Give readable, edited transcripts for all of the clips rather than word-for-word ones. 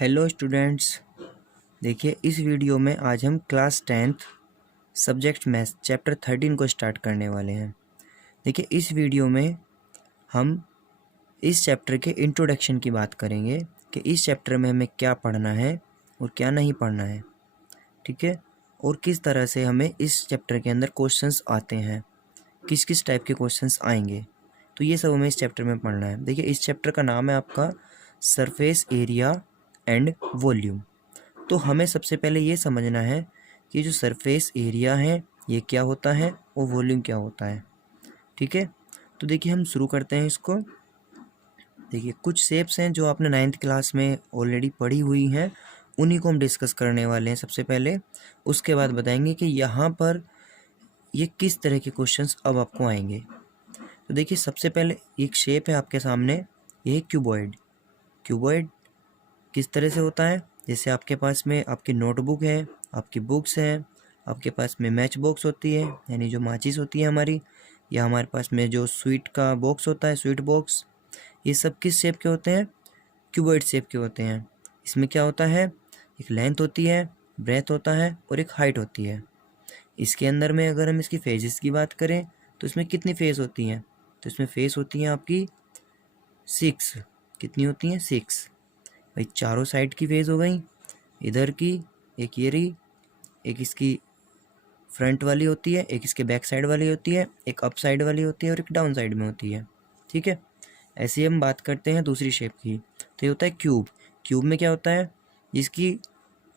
Hello students. देखिए इस video में आज हम class 10th subject maths chapter 13 को स्टार्ट करने वाले हैं। देखिए इस वीडियो में हम इस चैप्टर के इंट्रोडक्शन की बात करेंगे कि इस चैप्टर में हमें क्या पढ़ना है और क्या नहीं पढ़ना है, ठीक है, और किस तरह से हमें इस चैप्टर के अंदर क्वेश्चंस आते हैं, किस किस टाइप के क्वेश्चंस आएंगे, तो ये सब हमें इस चैप्टर में पढ़ना है। देखिए इस चैप्टर का नाम है आपका सरफेस एरिया एंड वॉल्यूम। तो हमें सबसे पहले ये समझना है कि जो सरफेस एरिया है ये क्या होता है और वॉल्यूम क्या होता है, ठीक है। तो देखिए हम शुरू करते हैं इसको। देखिए कुछ शेप्स हैं जो आपने 9th क्लास में ऑलरेडी पढ़ी हुई हैं, उन्हीं को हम डिस्कस करने वाले हैं सबसे पहले। उसके बाद बताएंगे कि यहाँ पर ये किस तरह के क्वेश्चंस अब आपको आएंगे। तो देखिए सबसे पहले एक शेप है आपके सामने, ये है क्यूबॉइड। क्यूबॉइड किस तरह से होता है, जैसे आपके पास में आपकी नोटबुक है, आपकी बुक्स हैं, आपके पास में मैच बॉक्स होती है यानी जो माचिस होती है हमारी, या हमारे पास में जो स्वीट का बॉक्स होता है स्वीट बॉक्स, ये सब किस शेप के होते हैं, क्यूबॉइड शेप के होते हैं। इसमें क्या होता है, एक लेंथ होती है, ब्रेथ होता है और एक हाइट होती है। इसके अंदर में अगर हम इसकी फेजेस की बात करें तो इसमें कितनी फेस होती हैं, तो इसमें फेस होती हैं आपकी 6। कितनी होती हैं, 6। भाई चारों साइड की फेस हो गई, इधर की एक ये रही, एक इसकी फ्रंट वाली होती है, एक इसके बैक साइड वाली होती है, एक अप साइड वाली होती है और एक डाउन साइड में होती है, ठीक है। ऐसे ही हम बात करते हैं दूसरी शेप की, तो ये होता है क्यूब। क्यूब में क्या होता है, जिसकी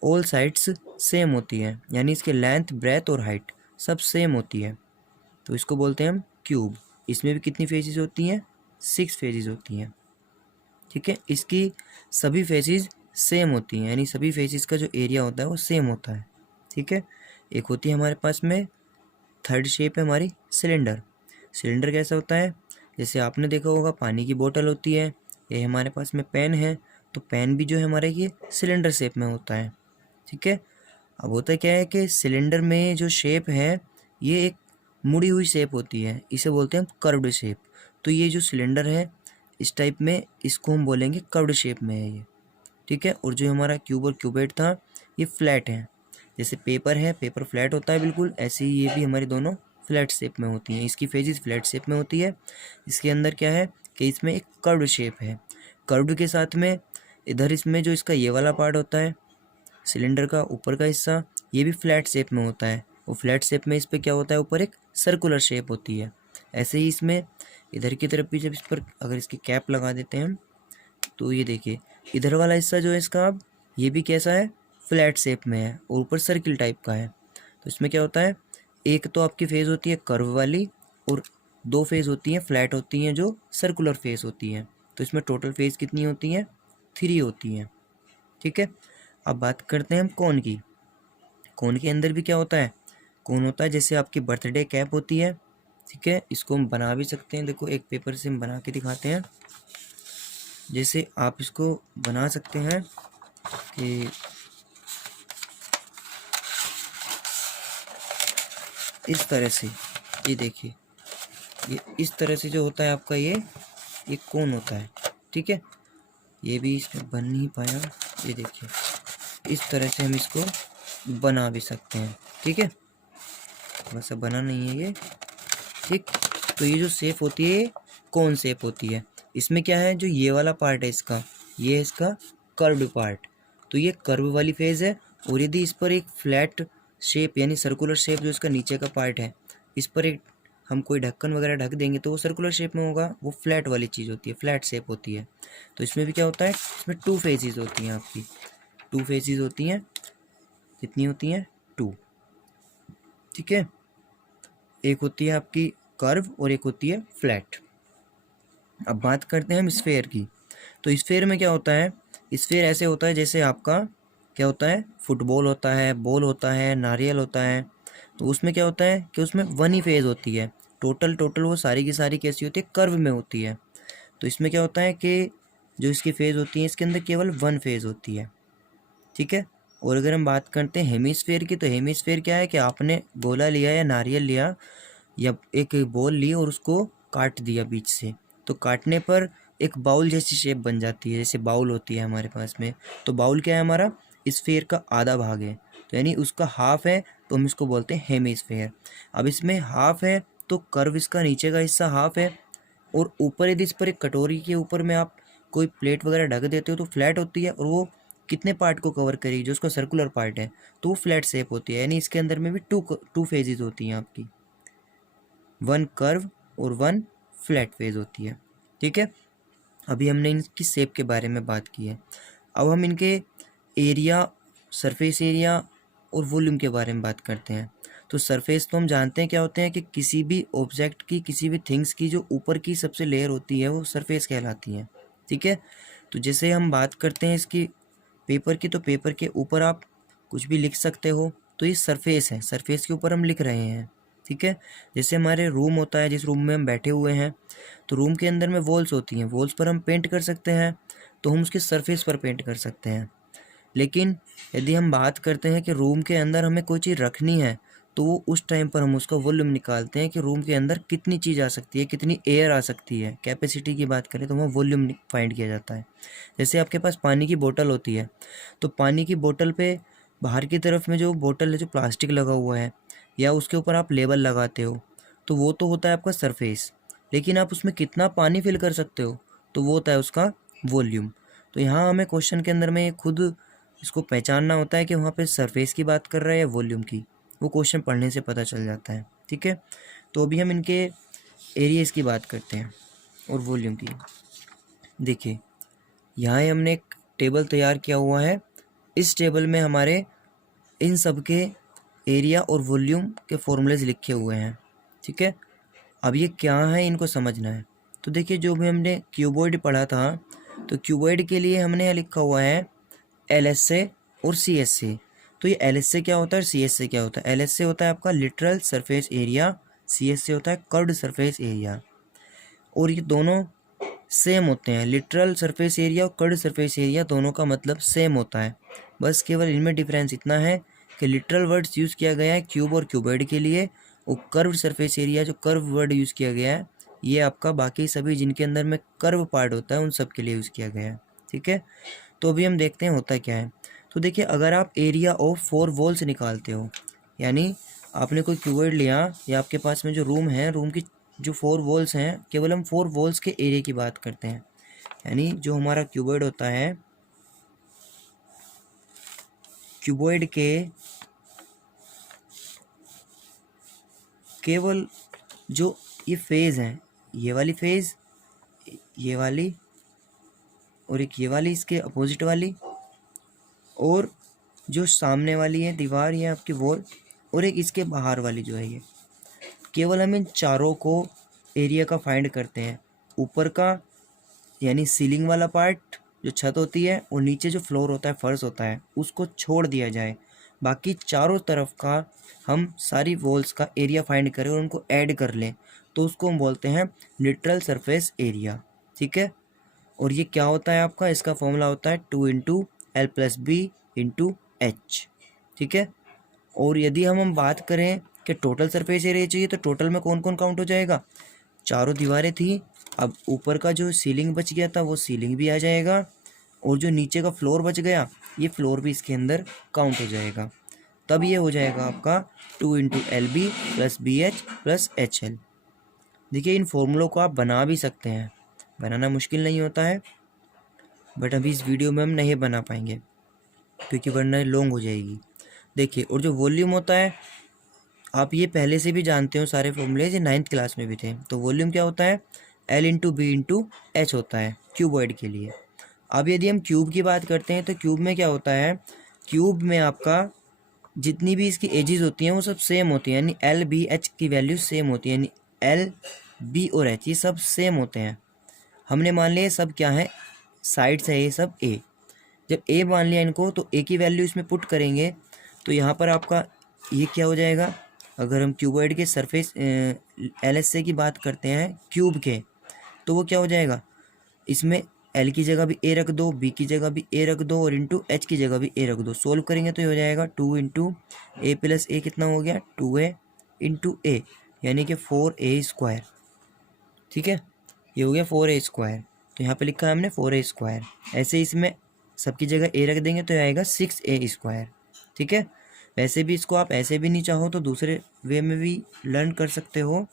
ऑल साइड्स सेम होती है, यानी इसके लेंथ ब्रेथ और हाइट सब सेम होती है, तो इसको बोलते हैं हम क्यूब। इसमें भी कितनी फेसेस होती हैं, 6 फेसेस होती हैं, ठीक है। इसकी सभी फेसेस सेम होती हैं, यानी सभी फेसेस का जो एरिया होता है वो सेम होता है, ठीक है। एक होती है हमारे पास में थर्ड शेप है हमारी सिलेंडर। सिलेंडर कैसा होता है, जैसे आपने देखा होगा पानी की बोतल होती है, ये हमारे पास में पेन है, तो पेन भी जो है हमारे ये सिलेंडर शेप में होता है, ठीक है। अब होता क्या है कि सिलेंडर में जो शेप है ये एक मुड़ी हुई शेप होती है, इसे बोलते हैं कर्व्ड शेप। तो ये जो सिलेंडर है इस टाइप में, इसको हम बोलेंगे कर्व्ड शेप में है ये, ठीक है। और जो हमारा क्यूब और क्यूबॉइड था ये फ्लैट है, जैसे पेपर है, पेपर फ्लैट होता है बिल्कुल, ऐसे ही ये भी हमारी दोनों फ्लैट शेप में होती हैं। इसकी फेजेस फ्लैट शेप में होती है। इसके अंदर क्या है कि इसमें एक कर्व्ड शेप है, कर्व्ड के साथ में इधर इसमें जो इसका ये वाला पार्ट होता है सिलेंडर का ऊपर का हिस्सा, ये भी फ्लैट शेप में होता है। वो फ्लैट शेप में इस पर क्या होता है, ऊपर एक सर्कुलर शेप होती है। ऐसे ही इसमें इधर की तरफ भी जब इस पर अगर इसकी कैप लगा देते हैं हम, तो ये देखिए इधर वाला हिस्सा जो है इसका, अब ये भी कैसा है, फ्लैट शेप में है और ऊपर सर्किल टाइप का है। तो इसमें क्या होता है, एक तो आपकी फेस होती है कर्व वाली और 2 फेस होती हैं फ्लैट होती हैं जो सर्कुलर फेस होती हैं। तो इसमें टोटल फेस कितनी होती हैं, 3 होती हैं, ठीक है। अब बात करते हैं हम कोन की। कोन के अंदर भी क्या होता है, कोन होता है जैसे आपकी बर्थडे कैप होती है, ठीक है। इसको हम बना भी सकते हैं, देखो एक पेपर से हम बना के दिखाते हैं। जैसे आप इसको बना सकते हैं कि इस तरह से, ये देखिए ये इस तरह से जो होता है आपका ये कोन होता है, ठीक है। ये भी इसमें बन नहीं पाया, ये देखिए इस तरह से हम इसको बना भी सकते हैं, ठीक है। वैसा बना नहीं है ये, ठीक। तो ये जो शेप होती है कोन शेप होती है। इसमें क्या है, जो ये वाला पार्ट है इसका, ये है इसका कर्व्ड पार्ट, तो ये कर्व वाली फेज है। और यदि इस पर एक फ्लैट शेप यानी सर्कुलर शेप जो इसका नीचे का पार्ट है, इस पर एक हम कोई ढक्कन वगैरह ढक देंगे तो वो सर्कुलर शेप में होगा, वो फ्लैट वाली चीज़ होती है, फ्लैट शेप होती है। तो इसमें भी क्या होता है, इसमें 2 फेजेस होती हैं आपकी, 2 फेजेस होती हैं, कितनी होती हैं, 2, ठीक है। एक होती है आपकी कर्व और एक होती है फ्लैट। अब बात करते हैं हम स्फेयर की। तो स्फेयर में क्या होता है, स्फेयर ऐसे होता है जैसे आपका क्या होता है, फुटबॉल होता है, बॉल होता है, नारियल होता है। तो उसमें क्या होता है कि उसमें 1 ही फेज होती है, टोटल वो सारी की सारी कैसी होती है, कर्व में होती है। तो इसमें क्या होता है कि जो इसकी फेज होती है इसके अंदर केवल 1 फेज होती है, ठीक है। और अगर हम बात करते हैं हेमिस्फेयर की, तो हेमिस्फेयर क्या है कि आपने गोला लिया या नारियल लिया या एक बॉल ली और उसको काट दिया बीच से, तो काटने पर एक बाउल जैसी शेप बन जाती है, जैसे बाउल होती है हमारे पास में। तो बाउल क्या है हमारा, स्फीयर का आधा भाग है, तो यानी उसका हाफ है, तो हम इसको बोलते हैं हेमिस्फीयर। अब इसमें हाफ है तो कर्व इसका नीचे का हिस्सा हाफ है, और ऊपर यदि इस पर एक कटोरी के ऊपर में आप कोई प्लेट वगैरह ढक देते हो तो फ्लैट होती है, और वो कितने पार्ट को कवर करेगी, जो उसका सर्कुलर पार्ट है, तो वो फ्लैट शेप होती है। यानी इसके अंदर में भी टू फेजेस होती हैं आपकी, वन कर्व और वन फ्लैट फेज होती है। ठीक है, अभी हमने इनकी शेप के बारे में बात की है। अब हम इनके एरिया, सरफेस एरिया और वॉल्यूम के बारे में बात करते हैं। तो सरफेस तो हम जानते हैं क्या होते हैं, कि किसी भी ऑब्जेक्ट की, किसी भी थिंग्स की जो ऊपर की सबसे लेयर होती है वो सरफेस कहलाती है। ठीक है, तो जैसे हम बात करते हैं इसकी पेपर की, तो पेपर के ऊपर आप कुछ भी लिख सकते हो, तो ये सरफेस है, सरफेस के ऊपर हम लिख रहे हैं। ठीक है, जैसे हमारे रूम होता है, जिस रूम में हम बैठे हुए हैं, तो रूम के अंदर में वॉल्स होती हैं, वॉल्स पर हम पेंट कर सकते हैं, तो हम उसके सरफेस पर पेंट कर सकते हैं। लेकिन यदि हम बात करते हैं कि रूम के अंदर हमें कोई चीज़ रखनी है, तो वो उस टाइम पर हम उसका वॉल्यूम निकालते हैं कि रूम के अंदर कितनी चीज़ आ सकती है, कितनी एयर आ सकती है। कैपेसिटी की बात करें तो वहाँ वॉल्यूम फाइंड किया जाता है। जैसे आपके पास पानी की बोतल होती है, तो पानी की बोतल पे बाहर की तरफ में जो बोतल है, जो प्लास्टिक लगा हुआ है, या उसके ऊपर आप लेबल लगाते हो, तो वो तो होता है आपका सरफेस। लेकिन आप उसमें कितना पानी फिल कर सकते हो, तो वो होता है उसका वॉल्यूम। तो यहाँ हमें क्वेश्चन के अंदर में खुद इसको पहचानना होता है कि वहाँ पे सरफेस की बात कर रहा है या वॉल्यूम की, वो क्वेश्चन पढ़ने से पता चल जाता है। ठीक है, तो अभी हम इनके एरियाज की बात करते हैं और वॉल्यूम की। देखिए, यहाँ हमने एक टेबल तैयार किया हुआ है, इस टेबल में हमारे इन सब के एरिया और वॉल्यूम के फॉर्मूलेज लिखे हुए हैं। ठीक है, अब ये क्या है इनको समझना है। तो देखिए, जो भी हमने क्यूबॉइड पढ़ा था, तो क्यूबॉइड के लिए हमने यहाँ लिखा हुआ है LSA और CSA। तो ये LSA क्या होता है और CSA क्या होता है। LSA होता है आपका लिटरल सरफेस एरिया, CSA होता है कर्व्ड सरफेस एरिया। और ये दोनों सेम होते हैं, लिटरल सरफेस एरिया और कर्व्ड सरफेस एरिया दोनों का मतलब सेम होता है। बस केवल इनमें डिफरेंस इतना है कि लिटरल वर्ड्स यूज़ किया गया है क्यूब और क्यूबॉइड के लिए, और कर्व्ड सरफेस एरिया जो कर्व वर्ड यूज़ किया गया है, ये आपका बाकी सभी जिनके अंदर में कर्व पार्ट होता है उन सब के लिए यूज़ किया गया है। ठीक है, तो अभी हम देखते हैं होता क्या है। तो देखिए, अगर आप एरिया ऑफ 4 वॉल्स निकालते हो, यानी आपने कोई क्यूबॉइड लिया, या आपके पास में जो रूम है, रूम की जो 4 वॉल्स हैं, केवल हम 4 वॉल्स के एरिया की बात करते हैं। यानी जो हमारा क्यूबॉइड होता है, क्यूबॉइड के केवल जो ये फेज़ हैं, ये वाली फेज़, ये वाली, और एक ये वाली इसके अपोजिट वाली, और जो सामने वाली है दीवार, ये आपकी वॉल, और एक इसके बाहर वाली जो है ये, केवल हम इन चारों को एरिया का फाइंड करते हैं। ऊपर का यानी सीलिंग वाला पार्ट जो छत होती है, और नीचे जो फ्लोर होता है, फर्श होता है, उसको छोड़ दिया जाए, बाकी चारों तरफ का हम सारी वॉल्स का एरिया फाइंड करें और उनको ऐड कर लें, तो उसको हम बोलते हैं लिटरल सरफेस एरिया। ठीक है, और ये क्या होता है आपका, इसका फॉर्मूला होता है 2 × L+B × H। ठीक है, और यदि हम बात करें कि टोटल सरफेस एरिया चाहिए, तो टोटल में कौन कौन काउंट हो जाएगा, चारों दीवारें थी, अब ऊपर का जो सीलिंग बच गया था वो सीलिंग भी आ जाएगा, और जो नीचे का फ्लोर बच गया, ये फ्लोर भी इसके अंदर काउंट हो जाएगा। तब ये हो जाएगा आपका 2 × LB + BH + HL। देखिए, इन फॉर्मूलों को आप बना भी सकते हैं, बनाना मुश्किल नहीं होता है, बट अभी इस वीडियो में हम नहीं बना पाएंगे क्योंकि वरना लॉन्ग हो जाएगी। देखिए, और जो वॉल्यूम होता है, आप ये पहले से भी जानते हो, सारे फॉर्मूले ये 9th क्लास में भी थे। तो वॉल्यूम क्या होता है, L × B × H होता है क्यूबॉइड के लिए। अब यदि हम क्यूब की बात करते हैं, तो क्यूब में क्या होता है, क्यूब में आपका जितनी भी इसकी एजेस होती हैं वो सब सेम होती हैं, यानी L B H की वैल्यू सेम होती है, यानी L B और H ये सब सेम होते हैं। हमने मान लिया सब क्या है, साइड्स है ये सब A। जब A मान लिया इनको, तो A की वैल्यू इसमें पुट करेंगे, तो यहाँ पर आपका ये क्या हो जाएगा, अगर हम क्यूबॉइड के सरफेस LSA की बात करते हैं क्यूब के, तो वो क्या हो जाएगा, इसमें L की जगह भी A रख दो, B की जगह भी A रख दो, और इंटू H की जगह भी A रख दो। सोल्व करेंगे तो ये हो जाएगा 2 × A + A कितना हो गया, 2A × A, यानी कि 4A²। ठीक है, ये हो गया 4A²। तो यहाँ पे लिखा है हमने 4a²। ऐसे इसमें सबकी जगह a रख देंगे तो आएगा 6a²। ठीक है, वैसे भी इसको आप ऐसे भी नहीं चाहो तो दूसरे वे में भी लर्न कर सकते हो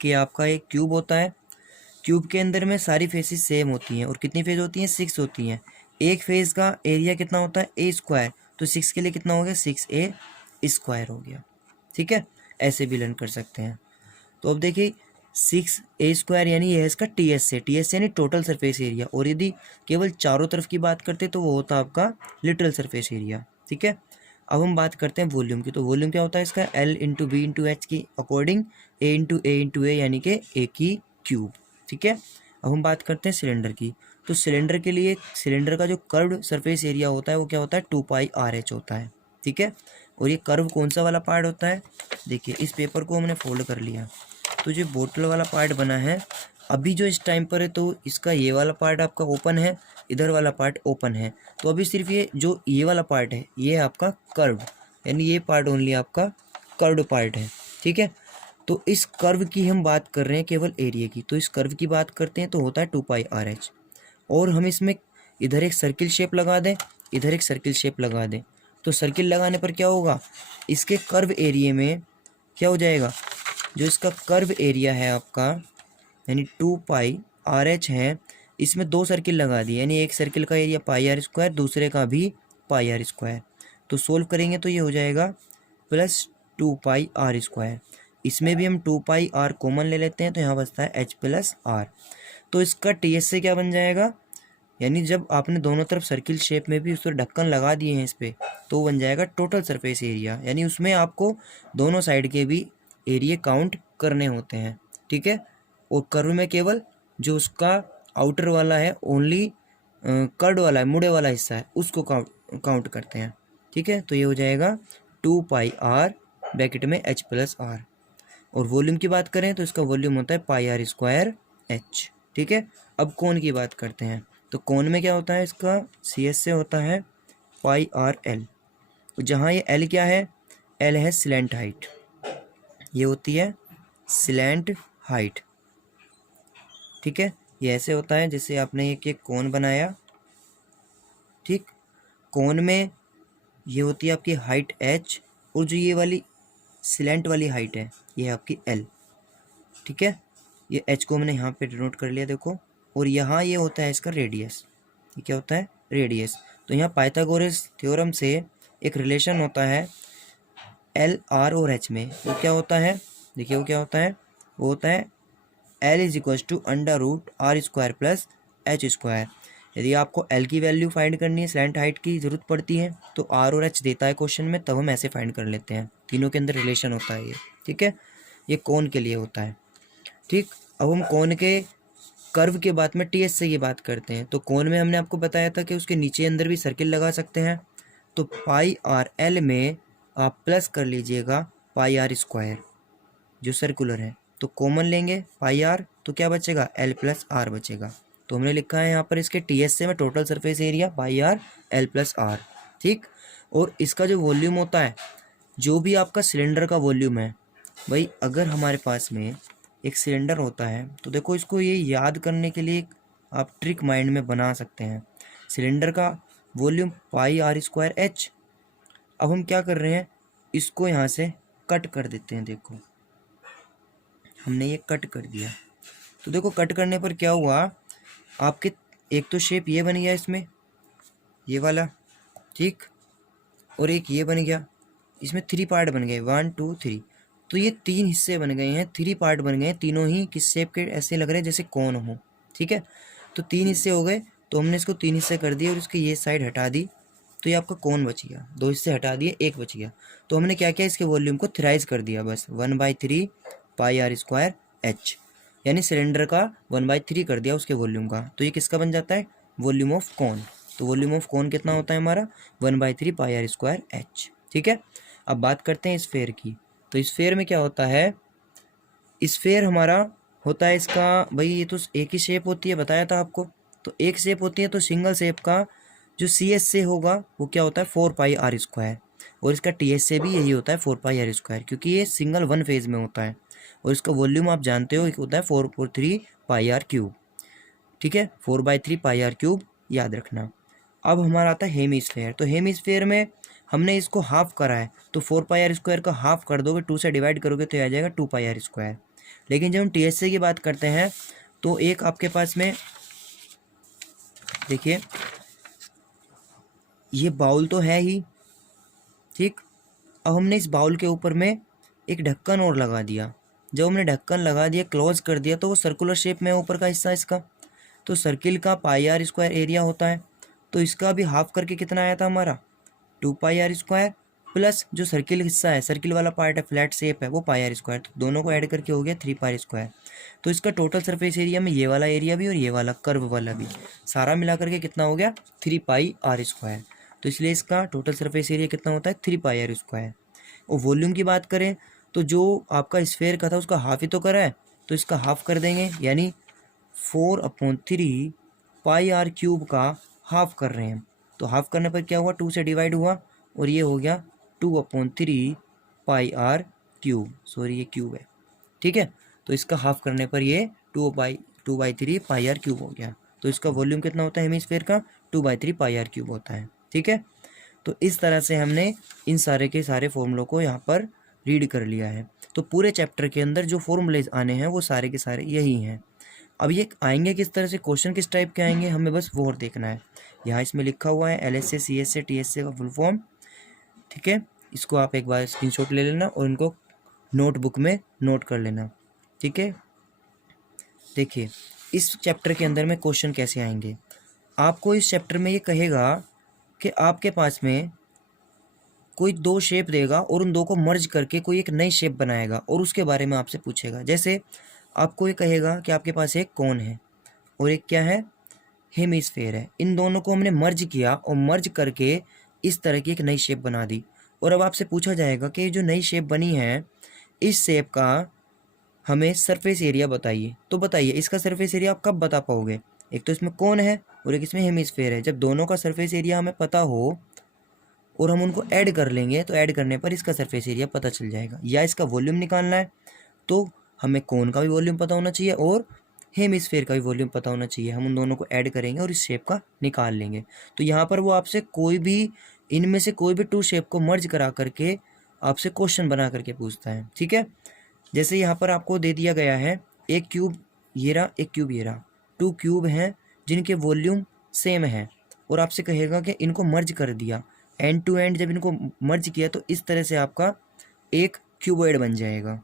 कि आपका एक क्यूब होता है, क्यूब के अंदर में सारी फेसेस सेम होती हैं और कितनी फेज होती हैं, 6 होती हैं। एक फेज का एरिया कितना होता है, a², तो 6 के लिए कितना हो गया, 6a² हो गया। ठीक है, ऐसे भी लर्न कर सकते हैं। तो अब देखिए 6a² यानी यह है इसका TS से, TS यानी टोटल सरफेस एरिया, और यदि केवल चारों तरफ की बात करते तो वो होता आपका लिटरल सरफेस एरिया। ठीक है, अब हम बात करते हैं वॉल्यूम की। तो वॉल्यूम क्या होता है इसका, L into B into H की अकॉर्डिंग A यानी कि A की क्यूब। ठीक है, अब हम बात करते हैं सिलेंडर की। तो सिलेंडर के लिए सिलेंडर का जो कर्व्ड सरफेस एरिया होता है वो क्या होता है, 2πRh होता है। ठीक है, और ये कर्व कौन सा वाला पार्ट होता है, देखिए इस पेपर को हमने फोल्ड कर लिया तो जो बोतल वाला पार्ट बना है अभी जो इस टाइम पर है, तो इसका ये वाला पार्ट आपका ओपन है, इधर वाला पार्ट ओपन है। तो अभी सिर्फ ये वाला पार्ट है, ये है आपका कर्व, यानी ये पार्ट ओनली आपका कर्व्ड पार्ट है। ठीक है, तो इस कर्व की हम बात कर रहे हैं केवल एरिया की, तो इस कर्व की बात करते हैं तो होता है 2πRh। और हम इसमें इधर एक सर्किल शेप लगा दें, इधर एक सर्किल शेप लगा दें, तो सर्किल लगाने पर क्या होगा, इसके कर्व एरिया में क्या हो जाएगा, जो इसका कर्व एरिया है आपका यानी 2πRh है, इसमें दो सर्किल लगा दिए, यानी एक सर्किल का एरिया πr², दूसरे का भी πr²। तो सोल्व करेंगे तो ये हो जाएगा प्लस 2πr²। इसमें भी हम 2πr कॉमन ले लेते हैं तो यहाँ बचता है h+r। तो इसका TS से क्या बन जाएगा, यानी जब आपने दोनों तरफ सर्किल शेप में भी उस पर ढक्कन लगा दिए हैं इस पर, तो बन जाएगा टोटल सरफेस एरिया, यानी उसमें आपको दोनों साइड के भी एरिया काउंट करने होते हैं। ठीक है, और कर्व में केवल जो उसका आउटर वाला है ओनली कर्ड वाला है, मुड़े वाला हिस्सा है, उसको काउंट करते हैं। ठीक है, तो ये हो जाएगा 2πr ब्रैकेट में h+r। और वॉल्यूम की बात करें तो इसका वॉल्यूम होता है πr²h। ठीक है, अब कोण की बात करते हैं। तो कोण में क्या होता है, इसका CS से होता है πrl। जहाँ ये L क्या है, L है स्लैंट हाइट, ये होती है स्लैंट हाइट। ठीक है, ये ऐसे होता है जैसे आपने एक कोण बनाया, ठीक, कोण में ये होती है आपकी हाइट h, और जो ये वाली स्लैंट वाली हाइट है ये है आपकी L। ठीक है, ये h को हमने यहाँ पे डिनोट कर लिया देखो, और यहाँ ये होता है इसका रेडियस, ये क्या होता है, रेडियस। तो यहाँ पाइथागोरस थ्योरम से एक रिलेशन होता है L, R और H में, वो क्या होता है, देखिए वो क्या होता है, वो होता है L = √r² + h²। यदि आपको L की वैल्यू फाइंड करनी है, स्लैंट हाइट की ज़रूरत पड़ती है, तो R और H देता है क्वेश्चन में, तब हम ऐसे फाइंड कर लेते हैं, तीनों के अंदर रिलेशन होता है ये। ठीक है, ये कोण के लिए होता है। ठीक, अब हम कोण के कर्व के बाद में TS से ये बात करते हैं। तो कोण में हमने आपको बताया था कि उसके नीचे अंदर भी सर्किल लगा सकते हैं, तो πrl में आप प्लस कर लीजिएगा πr² जो सर्कुलर है, तो कॉमन लेंगे πr, तो क्या बचेगा, L+r बचेगा। तो हमने लिखा है यहाँ पर इसके TS से में total surface area πr L+r। ठीक, और इसका जो वॉल्यूम होता है, जो भी आपका सिलेंडर का वॉल्यूम है, भाई अगर हमारे पास में एक सिलेंडर होता है तो देखो इसको ये याद करने के लिए आप ट्रिक माइंड में बना सकते हैं। सिलेंडर का वॉल्यूम πr²h। अब हम क्या कर रहे हैं, इसको यहाँ से कट कर देते हैं। देखो हमने ये कट कर दिया, तो देखो कट करने पर क्या हुआ, आपके एक तो शेप ये बन गया इसमें, ये वाला, ठीक, और एक ये बन गया, इसमें 3 पार्ट बन गए, 1 2 3। तो ये 3 हिस्से बन गए हैं, 3 पार्ट बन गए हैं, तीनों ही किस शेप के, ऐसे लग रहे हैं जैसे कोन हो। ठीक है, तो 3 हिस्से हो गए, तो हमने इसको 3 हिस्से कर दिए और इसकी ये साइड हटा दी, तो ये आपका कोन बच गया। 2 हिस्से हटा दिए, 1 बच गया। तो हमने क्या किया, इसके वॉल्यूम को थ्राइज कर दिया, बस 1/3 πr²h, यानी सिलेंडर का 1/3 कर दिया उसके वॉल्यूम का। तो ये किसका बन जाता है, वॉल्यूम ऑफ कोन। तो वॉल्यूम ऑफ कोन कितना होता है हमारा, 1/3 πr²h। ठीक है, अब बात करते हैं स्फेयर की। तो स्फेयर में क्या होता है, स्फेयर हमारा होता है इसका, भाई ये तो एक ही शेप होती है, बताया था आपको। तो एक शेप होती है, तो सिंगल शेप का जो CS से होगा वो क्या होता है 4πr², और इसका TS से भी यही होता है 4πr², क्योंकि ये सिंगल वन फेज में होता है। और इसका वॉल्यूम आप जानते हो होता है 4/3 πr³। ठीक है, 4/3 पाई आर क्यूब याद रखना। अब हमारा आता है हेमीस्फेयर। तो हेमीस्फेयर में हमने इसको हाफ करा है, तो 4 पाई आर स्क्वायर का हाफ कर दोगे, 2 से डिवाइड करोगे तो आ जाएगा 2 पाई आर स्क्वायर। लेकिन जब हम टीएसए की बात करते हैं तो एक आपके पास में देखिए ये बाउल तो है ही, ठीक। अब हमने इस बाउल के ऊपर में एक ढक्कन और लगा दिया। जब हमने ढक्कन लगा दिया, क्लोज कर दिया, तो वो सर्कुलर शेप में ऊपर का हिस्सा इसका, तो सर्किल का पाई आर स्क्वायर एरिया होता है। तो इसका भी हाफ करके कितना आया था हमारा 2 पाई आर स्क्वायर, प्लस जो सर्किल हिस्सा है, सर्किल वाला पार्ट है, फ्लैट शेप है, वो पाई आर स्क्वायर। तो दोनों को ऐड करके हो गया 3 पाई आर स्क्वायर। तो इसका टोटल सरफेस एरिया में ये वाला एरिया भी और ये वाला कर्व वाला भी सारा मिला करके कितना हो गया 3 पाई आर स्क्वायर। तो इसलिए इसका टोटल सरफेस एरिया कितना होता है 3 पाई आर स्क्वायर। और वॉल्यूम की बात करें तो जो आपका स्फेयर का था उसका हाफ ही तो करा है, तो इसका हाफ कर देंगे, यानी 4/3 पाई आर क्यूब का हाफ कर रहे हैं। तो हाफ करने पर क्या हुआ, 2 से डिवाइड हुआ और ये हो गया 2/3 पाई आर क्यूब, सॉरी ये क्यूब है, ठीक है। तो इसका हाफ करने पर ये 2/3 पाई आर क्यूब हो गया। तो इसका वॉल्यूम कितना होता है हेमीस्फेयर का 2/3 पाई आर क्यूब होता है, ठीक है। तो इस तरह से हमने इन सारे के सारे फॉर्मूलों को यहाँ पर रीड कर लिया है। तो पूरे चैप्टर के अंदर जो फॉर्मूलेज आने हैं वो सारे के सारे यही हैं। अब ये आएंगे किस तरह से, क्वेश्चन किस टाइप के आएंगे, हमें बस वो और देखना है। यहाँ इसमें लिखा हुआ है LSA CSA TSA का फुल फॉर्म, ठीक है। इसको आप एक बार स्क्रीनशॉट ले लेना और इनको नोटबुक में नोट कर लेना, ठीक है। देखिए इस चैप्टर के अंदर में क्वेश्चन कैसे आएंगे, आपको इस चैप्टर में ये कहेगा कि आपके पास में कोई 2 शेप देगा और उन 2 को मर्ज करके कोई एक नई शेप बनाएगा और उसके बारे में आपसे पूछेगा। जैसे आपको ये कहेगा कि आपके पास एक कोन है और एक क्या है हेमीस्फेयर है, इन दोनों को हमने मर्ज किया और मर्ज करके इस तरह की एक नई शेप बना दी। और अब आपसे पूछा जाएगा कि जो नई शेप बनी है इस शेप का हमें सरफेस एरिया बताइए। तो बताइए इसका सरफेस एरिया आप कब बता पाओगे, एक तो इसमें कोन है और एक इसमें हेमीस्फेयर है। जब दोनों का सरफेस एरिया हमें पता हो और हम उनको ऐड कर लेंगे तो ऐड करने पर इसका सरफेस एरिया पता चल जाएगा। या इसका वॉल्यूम निकालना है तो हमें कोन का भी वॉल्यूम पता होना चाहिए और हेमिस्फेयर का भी वॉल्यूम पता होना चाहिए। हम उन दोनों को ऐड करेंगे और इस शेप का निकाल लेंगे। तो यहाँ पर वो आपसे कोई भी इनमें से कोई भी 2 शेप को मर्ज करा करके आपसे क्वेश्चन बना करके पूछता है, ठीक है। जैसे यहाँ पर आपको दे दिया गया है एक क्यूब ये रहा, एक क्यूब ये रहा, 2 क्यूब हैं जिनके वॉल्यूम सेम है और आपसे कहेगा कि इनको मर्ज कर दिया, एंड टू एंड जब इनको मर्ज किया तो इस तरह से आपका एक क्यूबॉइड बन जाएगा,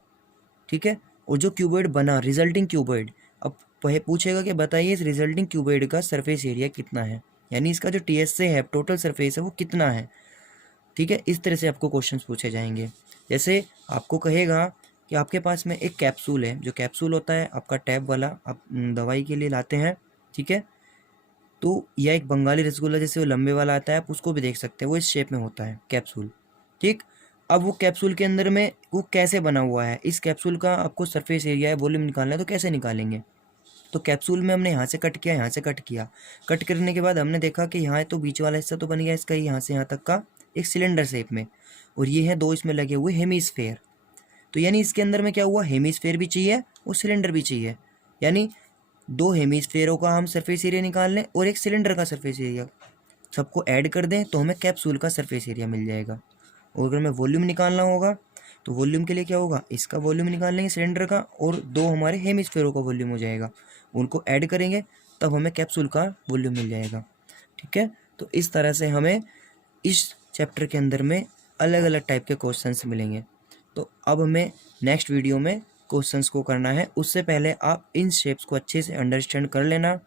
ठीक है। और जो क्यूबॉइड बना रिजल्टिंग क्यूबॉइड, अब पूछेगा कि बताइए इस रिजल्टिंग क्यूबॉइड का सरफेस एरिया कितना है, यानी इसका जो TSA है टोटल सरफेस है वो कितना है, ठीक है। इस तरह से आपको क्वेश्चंस पूछे जाएंगे। जैसे आपको कहेगा कि आपके पास में एक कैप्सूल है, जो कैप्सूल होता है आपका टैब वाला, आप दवाई के लिए लाते हैं, ठीक है। तो यह एक बंगाली रसगुल्ला जैसे वो लंबे वाला आता है, आप उसको भी देख सकते हैं, वो इस शेप में होता है कैप्सूल, ठीक। अब वो कैप्सूल के अंदर में वो कैसे बना हुआ है, इस कैप्सूल का आपको सरफेस एरिया है वॉल्यूम निकालना है, तो कैसे निकालेंगे। तो कैप्सूल में हमने यहाँ से कट किया, यहाँ से कट किया, कट करने के बाद हमने देखा कि यहाँ तो बीच वाला हिस्सा तो बन गया इसका, यहाँ से यहाँ तक का एक सिलेंडर शेप में, और ये है 2 इसमें लगे हुए हेमीस्फेयर। तो यानी इसके अंदर में क्या हुआ, हेमीस्फेयर भी चाहिए और सिलेंडर भी चाहिए, यानी 2 हेमीस्फेयरों का हम सरफेस एरिया निकाल लें और एक सिलेंडर का सरफेस एरिया, सबको ऐड कर दें तो हमें कैप्सूल का सरफेस एरिया मिल जाएगा। और अगर हमें वॉल्यूम निकालना होगा तो वॉल्यूम के लिए क्या होगा, इसका वॉल्यूम निकाल लेंगे सिलेंडर का और 2 हमारे हेमिस्फेयरों का वॉल्यूम हो जाएगा, उनको ऐड करेंगे तब हमें कैप्सूल का वॉल्यूम मिल जाएगा, ठीक है। तो इस तरह से हमें इस चैप्टर के अंदर में अलग अलग टाइप के क्वेश्चंस मिलेंगे। तो अब हमें नेक्स्ट वीडियो में क्वेश्चंस को करना है, उससे पहले आप इन शेप्स को अच्छे से अंडरस्टैंड कर लेना,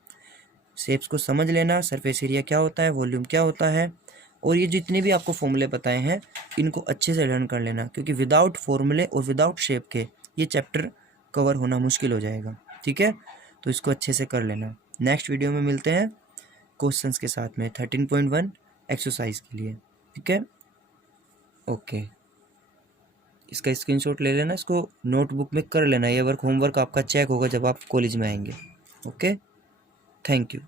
शेप्स को समझ लेना, सरफेस एरिया क्या होता है, वॉल्यूम क्या होता है, और ये जितने भी आपको फॉर्मूले बताए हैं इनको अच्छे से लर्न कर लेना, क्योंकि विदाउट फॉर्मूले और विदाउट शेप के ये चैप्टर कवर होना मुश्किल हो जाएगा, ठीक है। तो इसको अच्छे से कर लेना। नेक्स्ट वीडियो में मिलते हैं क्वेश्चंस के साथ में 13.1 एक्सरसाइज के लिए, ठीक है। ओके, इसका स्क्रीनशॉट ले लेना, इसको नोटबुक में कर लेना, ये वर्क होमवर्क आपका चेक होगा जब आप कॉलेज में आएंगे। Okay, thank you.